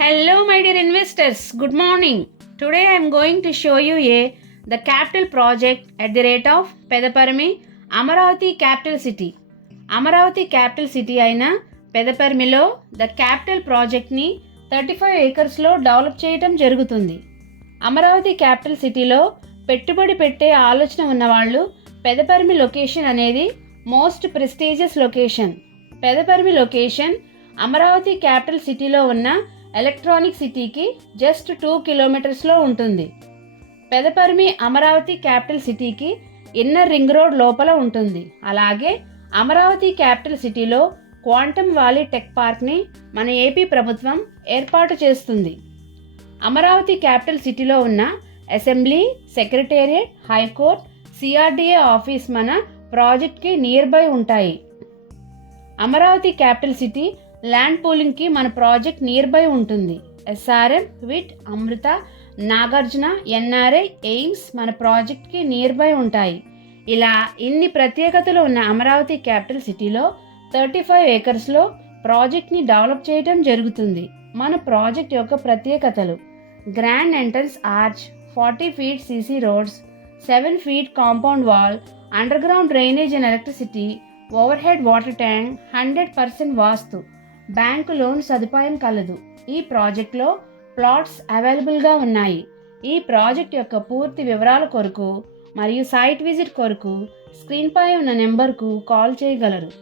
Hello my dear investors, good morning. Today I am going to show you the capital project at the rate of Pedaparmi, Amaravati capital city. Amaravati capital city అయిన పెదపర్మిలో the capital ప్రాజెక్ట్ని 35 ఏకర్స్లో develop చేయటం జరుగుతుంది. Amaravati capital సిటీలో పెట్టుబడి పెట్టే ఆలోచన ఉన్నవాళ్ళు Pedaparimi location అనేది most prestigious location. Pedaparimi location Amaravati capital సిటీలో ఉన్న ఎలక్ట్రానిక్ సిటీకి జస్ట్ 2 కిలోమీటర్స్లో ఉంటుంది. పెదపర్మి అమరావతి క్యాపిటల్ సిటీకి ఇన్నర్ రింగ్ రోడ్ లోపల ఉంటుంది. అలాగే అమరావతి క్యాపిటల్ సిటీలో క్వాంటమ్ వ్యాలీ టెక్ పార్క్ని మన ఏపీ ప్రభుత్వం ఏర్పాటు చేస్తుంది. అమరావతి క్యాపిటల్ సిటీలో ఉన్న assembly, secretariat, high court, CRDA office మన ప్రాజెక్ట్కి నియర్ బై ఉంటాయి. అమరావతి క్యాపిటల్ సిటీ ల్యాండ్ పూలింగ్కి మన ప్రాజెక్ట్ నియర్ బై ఉంటుంది. ఎస్ఆర్ఎం, విట్, అమృత, నాగార్జున, ఎన్ఆర్ఐ, ఎయిమ్స్ మన ప్రాజెక్ట్కి నియర్ బై ఉంటాయి. ఇలా ఇన్ని ప్రత్యేకతలు ఉన్న అమరావతి క్యాపిటల్ సిటీలో 35 ఏకర్స్లో ప్రాజెక్ట్ని డెవలప్ చేయడం జరుగుతుంది. మన ప్రాజెక్ట్ యొక్క ప్రత్యేకతలు: grand entrance arch, 40 feet CC roads, 7 feet compound wall, under ground drainage and electricity, over head water tank, 100% vastu, bank loan సదుపాయం కలదు. ఈ ప్రాజెక్ట్లో ప్లాట్స్ అవైలబుల్గా ఉన్నాయి. ఈ ప్రాజెక్ట్ యొక్క పూర్తి వివరాల కొరకు మరియు సైట్ విజిట్ కొరకు స్క్రీన్పై ఉన్న నెంబర్కు కాల్ చేయగలరు.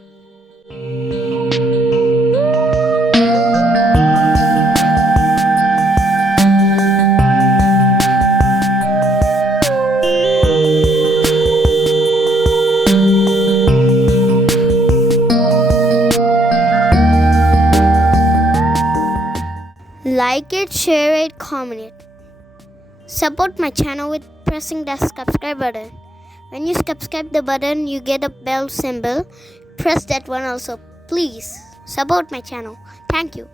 Like it, share it, comment it. Support my channel with pressing the subscribe button. When you subscribe the button, you get a bell symbol. Press that one also. Please support my channel. Thank you.